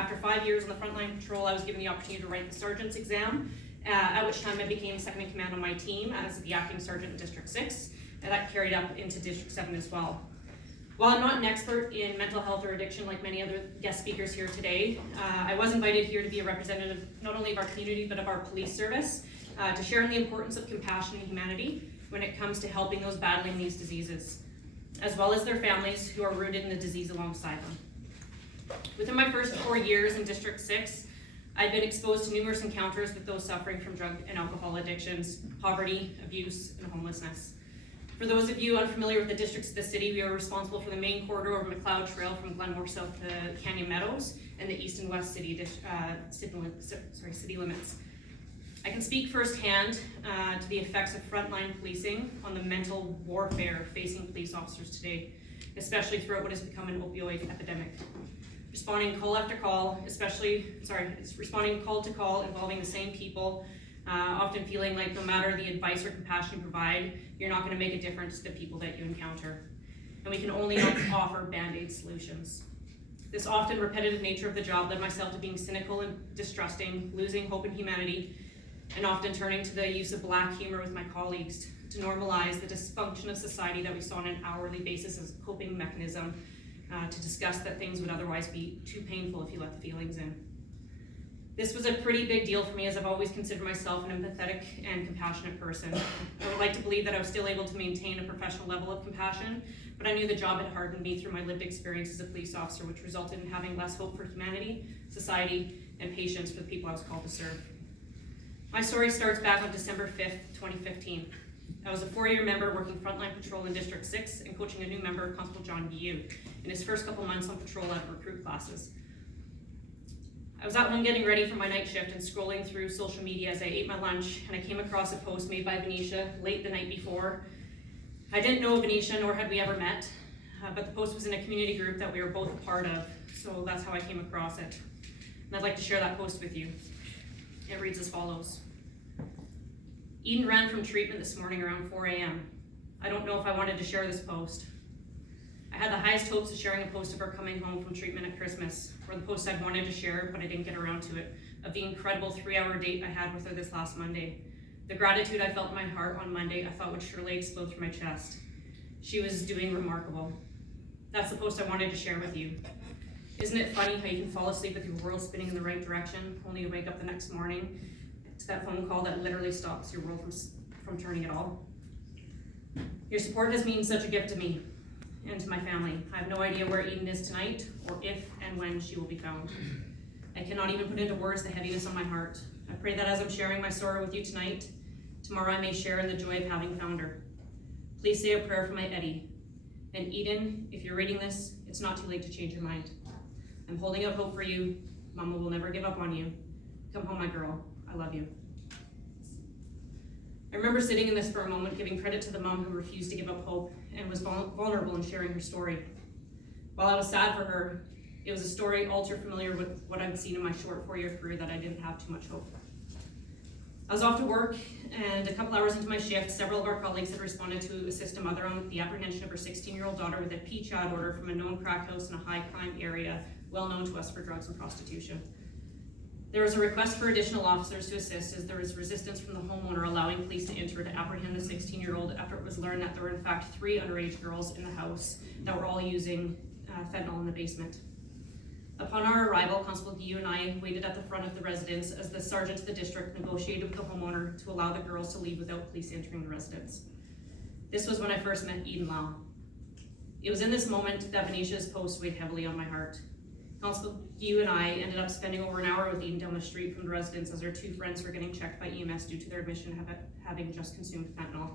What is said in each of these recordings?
After 5 years on the frontline patrol, I was given the opportunity to write the sergeant's exam, at which time I became second in command on my team as the acting sergeant in District 6, and that carried up into District 7 as well. While I'm not an expert in mental health or addiction like many other guest speakers here today, I was invited here to be a representative not only of our community but of our police service to share in the importance of compassion and humanity when it comes to helping those battling these diseases, as well as their families who are rooted in the disease alongside them. Within my first 4 years in District 6, I've been exposed to numerous encounters with those suffering from drug and alcohol addictions, poverty, abuse, and homelessness. For those of you unfamiliar with the districts of the city, we are responsible for the main corridor of McLeod Trail from Glenmore South to Canyon Meadows and the east and west city limits. I can speak firsthand to the effects of frontline policing on the mental warfare facing police officers today, especially throughout what has become an opioid epidemic. Responding call after call, responding call to call involving the same people, often feeling like no matter the advice or compassion you provide, you're not going to make a difference to the people that you encounter. And we can only offer band-aid solutions. This often repetitive nature of the job led myself to being cynical and distrusting, losing hope in humanity, and often turning to the use of black humor with my colleagues to normalize the dysfunction of society that we saw on an hourly basis as a coping mechanism to discuss that things would otherwise be too painful if you let the feelings in. This was a pretty big deal for me, as I've always considered myself an empathetic and compassionate person. I would like to believe that I was still able to maintain a professional level of compassion, but I knew the job had hardened me through my lived experience as a police officer, which resulted in having less hope for humanity, society, and patience for the people I was called to serve. My story starts back on December 5th, 2015. I was a 4-year member working frontline patrol in District 6 and coaching a new member, Constable John Bu, in his first couple months on patrol out of recruit classes. I was at one getting ready for my night shift and scrolling through social media as I ate my lunch, and I came across a post made by Venetia late the night before. I didn't know Venetia, nor had we ever met, but the post was in a community group that we were both a part of, so that's how I came across it. And I'd like to share that post with you. It reads as follows. Eden ran from treatment this morning around 4 a.m. I don't know if I wanted to share this post. I had the highest hopes of sharing a post of her coming home from treatment at Christmas, or the post I'd wanted to share, but I didn't get around to it, of the incredible 3-hour date I had with her this last Monday. The gratitude I felt in my heart on Monday I thought would surely explode through my chest. She was doing remarkable. That's the post I wanted to share with you. Isn't it funny how you can fall asleep with your world spinning in the right direction, only to wake up the next morning to that phone call that literally stops your world from turning at all? Your support has meant such a gift to me and to my family. I have no idea where Eden is tonight, or if and when she will be found. I cannot even put into words the heaviness on my heart. I pray that as I'm sharing my story with you tonight, tomorrow I may share in the joy of having found her. Please say a prayer for my Eddie. And Eden, if you're reading this, it's not too late to change your mind. I'm holding out hope for you. Mama will never give up on you. Come home, my girl. I love you. I remember sitting in this for a moment, giving credit to the mom who refused to give up hope and was vulnerable in sharing her story. While I was sad for her, it was a story all too familiar with what I'd seen in my short 4-year career that I didn't have too much hope. I was off to work, and a couple hours into my shift, several of our colleagues had responded to assist a mother on the apprehension of her 16-year-old daughter with a PCHAD order from a known crack house in a high crime area, well known to us for drugs and prostitution. There was a request for additional officers to assist, as there was resistance from the homeowner allowing police to enter to apprehend the 16-year-old after it was learned that there were in fact 3 underage girls in the house that were all using fentanyl in the basement. Upon our arrival, Constable Guillou and I waited at the front of the residence as the sergeant of the district negotiated with the homeowner to allow the girls to leave without police entering the residence. This was when I first met Eden Lau. It was in this moment that Venetia's post weighed heavily on my heart. Constable Guillou and I ended up spending over an hour with Eden down the street from the residence as her 2 friends were getting checked by EMS due to their admission of having just consumed fentanyl.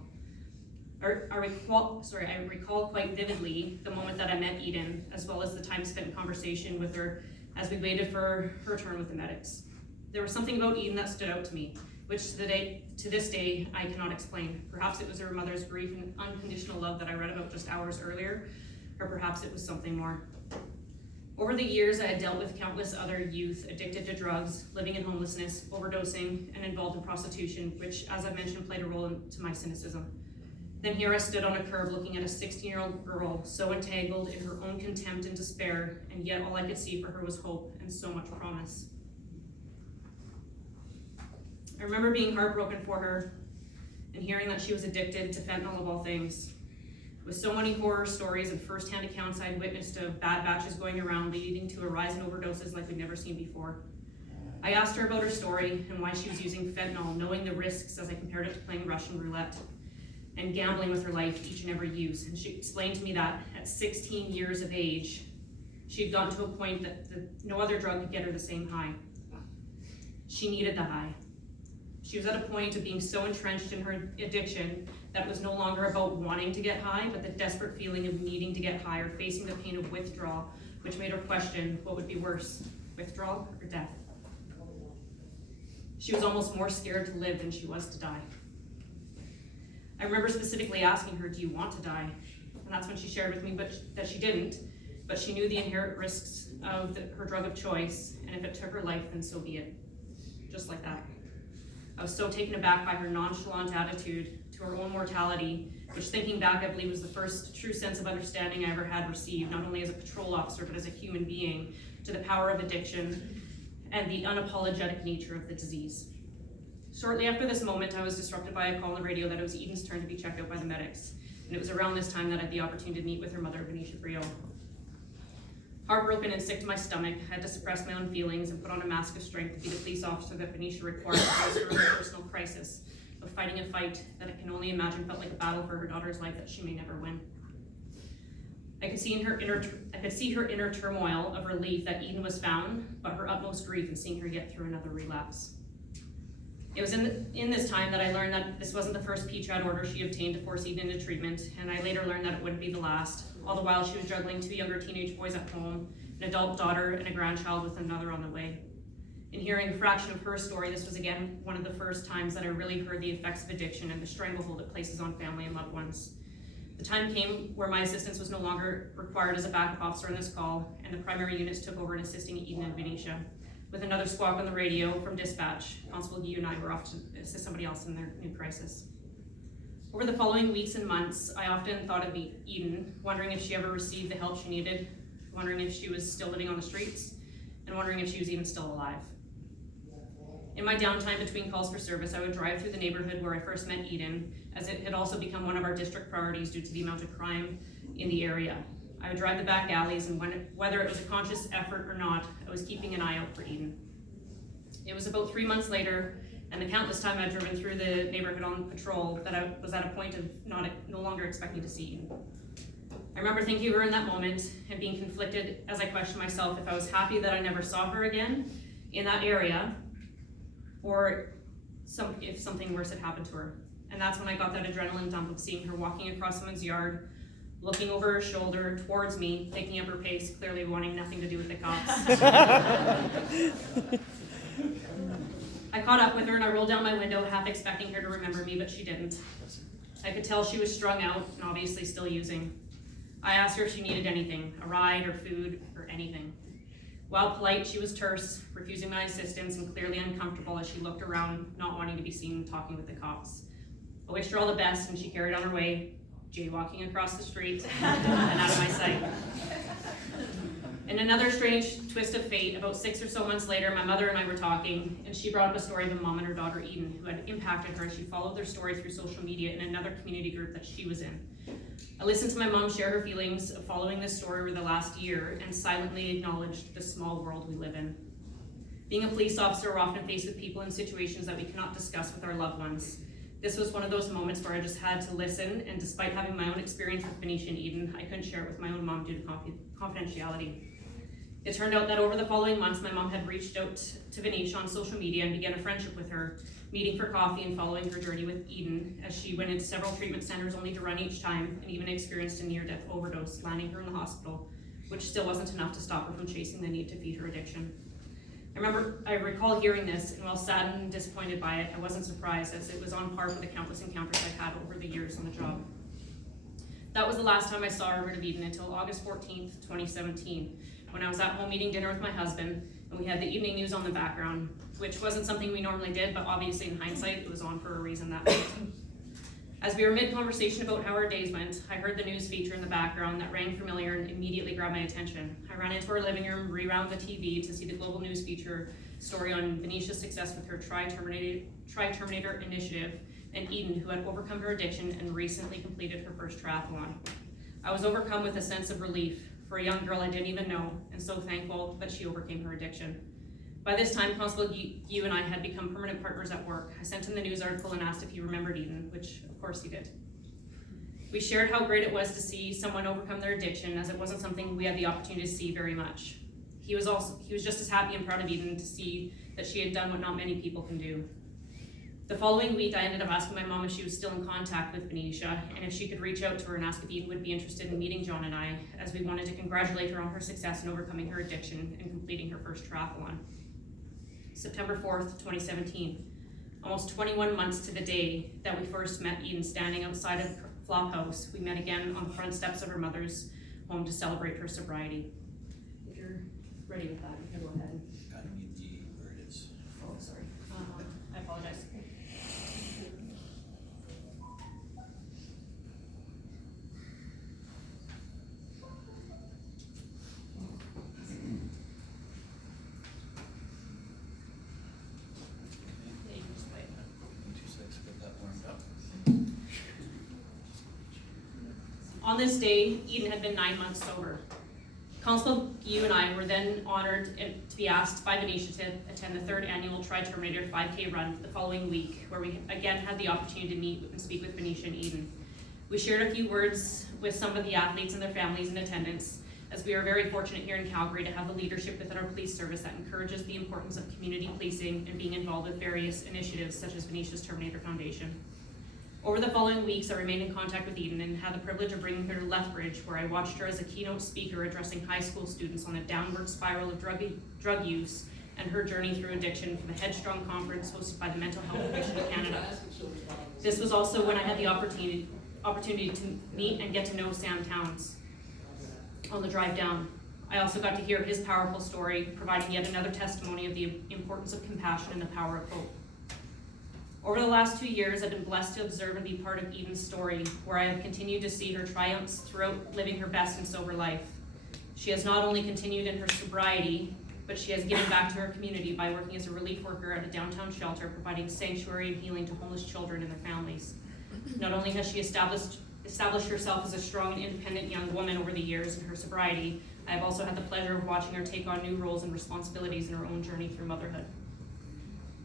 I recall quite vividly the moment that I met Eden, as well as the time spent in conversation with her as we waited for her turn with the medics. There was something about Eden that stood out to me, which to this day I cannot explain. Perhaps it was her mother's grief and unconditional love that I read about just hours earlier, or perhaps it was something more. Over the years, I had dealt with countless other youth addicted to drugs, living in homelessness, overdosing, and involved in prostitution, which, as I mentioned, played a role into my cynicism. Then here I stood on a curb looking at a 16-year-old girl so entangled in her own contempt and despair, and yet all I could see for her was hope and so much promise. I remember being heartbroken for her and hearing that she was addicted to fentanyl of all things. With so many horror stories and first-hand accounts I'd witnessed of bad batches going around leading to a rise in overdoses like we'd never seen before. I asked her about her story and why she was using fentanyl, knowing the risks as I compared it to playing Russian roulette and gambling with her life each and every use. And she explained to me that at 16 years of age, she had gotten to a point that no other drug could get her the same high. She needed the high. She was at a point of being so entrenched in her addiction that it was no longer about wanting to get high, but the desperate feeling of needing to get high or facing the pain of withdrawal, which made her question what would be worse, withdrawal or death. She was almost more scared to live than she was to die. I remember specifically asking her, do you want to die? And that's when she shared with me that she didn't, but she knew the inherent risks of her drug of choice, and if it took her life, then so be it. Just like that. I was so taken aback by her nonchalant attitude to her own mortality, which thinking back, I believe was the first true sense of understanding I ever had received, not only as a patrol officer, but as a human being, to the power of addiction and the unapologetic nature of the disease. Shortly after this moment, I was disrupted by a call on the radio that it was Eden's turn to be checked out by the medics, and it was around this time that I had the opportunity to meet with her mother, Venetia Brio. Heartbroken and sick to my stomach, I had to suppress my own feelings and put on a mask of strength to be the police officer that Venetia required to face her own personal crisis of fighting a fight that I can only imagine felt like a battle for her daughter's life that she may never win. I could see her inner turmoil of relief that Eden was found, but her utmost grief in seeing her get through another relapse. It was in this time that I learned that this wasn't the first PCHAD order she obtained to force Eden into treatment, and I later learned that it wouldn't be the last. All the while she was juggling 2 younger teenage boys at home, an adult daughter, and a grandchild with another on the way. In hearing a fraction of her story, this was again one of the first times that I really heard the effects of addiction and the stranglehold it places on family and loved ones. The time came where my assistance was no longer required as a backup officer on this call, and the primary units took over in assisting Eden and Venetia. With another squawk on the radio from dispatch, Constable Yu and I were off to assist somebody else in their new crisis. Over the following weeks and months, I often thought of Eden, wondering if she ever received the help she needed, wondering if she was still living on the streets, and wondering if she was even still alive. In my downtime between calls for service, I would drive through the neighborhood where I first met Eden, as it had also become one of our district priorities due to the amount of crime in the area. I would drive the back alleys, and whether it was a conscious effort or not, I was keeping an eye out for Eden. It was about 3 months later, and the countless time I'd driven through the neighborhood on patrol, that I was at a point of no longer expecting to see Eden. I remember thinking of her in that moment and being conflicted as I questioned myself if I was happy that I never saw her again in that area, or if something worse had happened to her. And that's when I got that adrenaline dump of seeing her walking across someone's yard, looking over her shoulder towards me, picking up her pace, clearly wanting nothing to do with the cops. I caught up with her and I rolled down my window, half expecting her to remember me, but she didn't. I could tell she was strung out and obviously still using. I asked her if she needed anything, a ride or food or anything. While polite, she was terse, refusing my assistance and clearly uncomfortable as she looked around, not wanting to be seen talking with the cops. I wished her all the best and she carried on her way, jaywalking across the street and out of my sight. In another strange twist of fate, about 6 or so months later, my mother and I were talking, and she brought up a story of a mom and her daughter Eden, who had impacted her as she followed their story through social media in another community group that she was in. I listened to my mom share her feelings of following this story over the last year and silently acknowledged the small world we live in. Being a police officer, we're often faced with people in situations that we cannot discuss with our loved ones. This was one of those moments where I just had to listen, and despite having my own experience with Venetia and Eden, I couldn't share it with my own mom due to confidentiality. It turned out that over the following months, my mom had reached out to Venetia on social media and began a friendship with her, meeting for coffee and following her journey with Eden, as she went into several treatment centers only to run each time, and even experienced a near-death overdose, landing her in the hospital, which still wasn't enough to stop her from chasing the need to feed her addiction. I recall hearing this, and while saddened and disappointed by it, I wasn't surprised, as it was on par with the countless encounters I'd had over the years on the job. That was the last time I saw her rid of Eden until August 14th, 2017, when I was at home eating dinner with my husband, and we had the evening news on the background, which wasn't something we normally did, but obviously in hindsight, it was on for a reason that night. As we were mid-conversation about how our days went, I heard the news feature in the background that rang familiar and immediately grabbed my attention. I ran into our living room, rewound the TV to see the global news feature story on Venetia's success with her Try Terminator initiative, and Eden, who had overcome her addiction and recently completed her first triathlon. I was overcome with a sense of relief for a young girl I didn't even know, and so thankful that she overcame her addiction. By this time, Constable Yu and I had become permanent partners at work. I sent him the news article and asked if he remembered Eden, which of course he did. We shared how great it was to see someone overcome their addiction, as it wasn't something we had the opportunity to see very much. He was just as happy and proud of Eden to see that she had done what not many people can do. The following week, I ended up asking my mom if she was still in contact with Venetia and if she could reach out to her and ask if Eden would be interested in meeting John and I, as we wanted to congratulate her on her success in overcoming her addiction and completing her first triathlon. September 4th, 2017. Almost 21 months to the day that we first met Eden standing outside of Flophouse, we met again on the front steps of her mother's home to celebrate her sobriety. If you're ready with that, you can go ahead. I need where it is. Oh, sorry. I apologize. On this day, Eden had been 9 months sober. Constable Yu and I were then honored to be asked by Venetia to attend the 3rd annual Try Terminator 5K run the following week, where we again had the opportunity to meet and speak with Venetia and Eden. We shared a few words with some of the athletes and their families in attendance, as we are very fortunate here in Calgary to have the leadership within our police service that encourages the importance of community policing and being involved with various initiatives such as Venetia's Terminator Foundation. Over the following weeks, I remained in contact with Eden and had the privilege of bringing her to Lethbridge, where I watched her as a keynote speaker addressing high school students on the downward spiral of drug use and her journey through addiction for the Headstrong Conference hosted by the Mental Health Commission of Canada. This was also when I had the opportunity to meet and get to know Sam Towns on the drive down. I also got to hear his powerful story, providing yet another testimony of the importance of compassion and the power of hope. Over the last 2 years, I've been blessed to observe and be part of Eden's story, where I have continued to see her triumphs throughout living her best and sober life. She has not only continued in her sobriety, but she has given back to her community by working as a relief worker at a downtown shelter, providing sanctuary and healing to homeless children and their families. Not only has she established herself as a strong and independent young woman over the years in her sobriety, I have also had the pleasure of watching her take on new roles and responsibilities in her own journey through motherhood.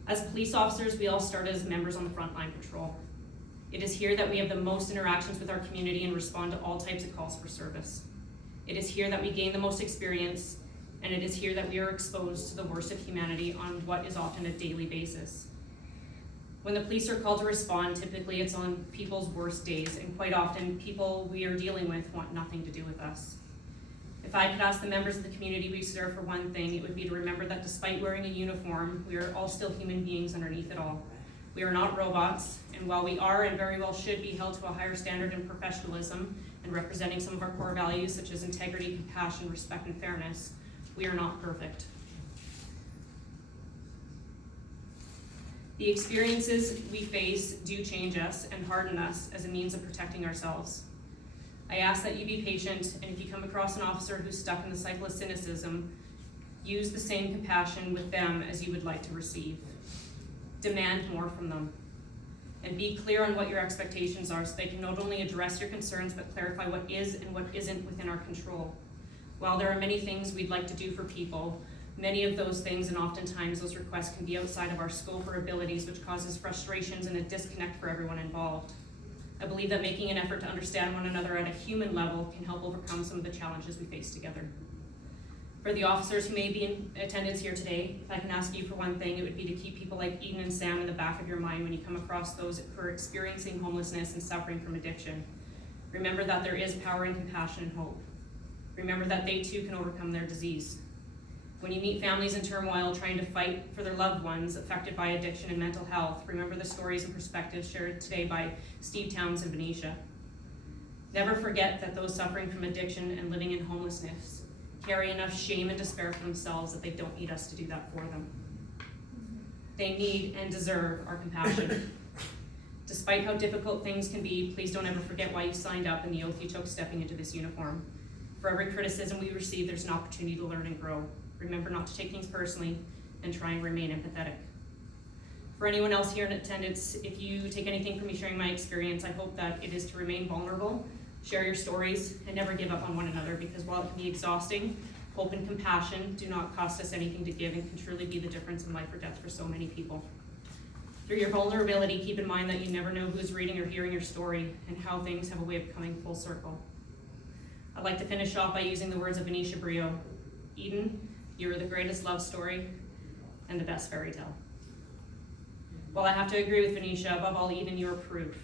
As police officers, we all start as members on the frontline patrol. It is here that we have the most interactions with our community and respond to all types of calls for service. It is here that we gain the most experience, and it is here that we are exposed to the worst of humanity on what is often a daily basis. When the police are called to respond, typically it's on people's worst days, and quite often people we are dealing with want nothing to do with us. If I could ask the members of the community we serve for one thing, it would be to remember that despite wearing a uniform, we are all still human beings underneath it all. We are not robots, and while we are and very well should be held to a higher standard in professionalism and representing some of our core values such as integrity, compassion, respect, and fairness, we are not perfect. The experiences we face do change us and harden us as a means of protecting ourselves. I ask that you be patient, and if you come across an officer who's stuck in the cycle of cynicism, use the same compassion with them as you would like to receive. Demand more from them. And be clear on what your expectations are so they can not only address your concerns, but clarify what is and what isn't within our control. While there are many things we'd like to do for people, many of those things and oftentimes those requests can be outside of our scope or abilities, which causes frustrations and a disconnect for everyone involved. I believe that making an effort to understand one another at a human level can help overcome some of the challenges we face together. For the officers who may be in attendance here today, if I can ask you for one thing, it would be to keep people like Eden and Sam in the back of your mind when you come across those who are experiencing homelessness and suffering from addiction. Remember that there is power in compassion and hope. Remember that they too can overcome their disease. When you meet families in turmoil trying to fight for their loved ones affected by addiction and mental health, remember the stories and perspectives shared today by Steve Towns and Venetia. Never forget that those suffering from addiction and living in homelessness carry enough shame and despair for themselves that they don't need us to do that for them. They need and deserve our compassion. Despite how difficult things can be, please don't ever forget why you signed up and the oath you took stepping into this uniform. For every criticism we receive, there's an opportunity to learn and grow. Remember not to take things personally and try and remain empathetic. For anyone else here in attendance, if you take anything from me sharing my experience, I hope that it is to remain vulnerable, share your stories, and never give up on one another, because while it can be exhausting, hope and compassion do not cost us anything to give and can truly be the difference in life or death for so many people. Through your vulnerability, keep in mind that you never know who's reading or hearing your story and how things have a way of coming full circle. I'd like to finish off by using the words of Venetia Brio. Eden, you are the greatest love story and the best fairy tale. While I have to agree with Venetia, above all, Eden, you are proof.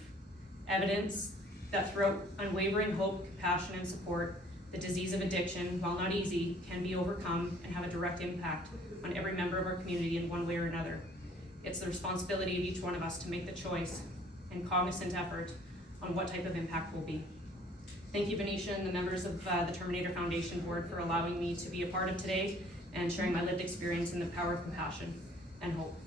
Evidence that throughout unwavering hope, compassion, and support, the disease of addiction, while not easy, can be overcome and have a direct impact on every member of our community in one way or another. It's the responsibility of each one of us to make the choice and cognizant effort on what type of impact will be. Thank you, Venetia, and the members of the Terminator Foundation Board for allowing me to be a part of today and sharing my lived experience in the power of compassion and hope.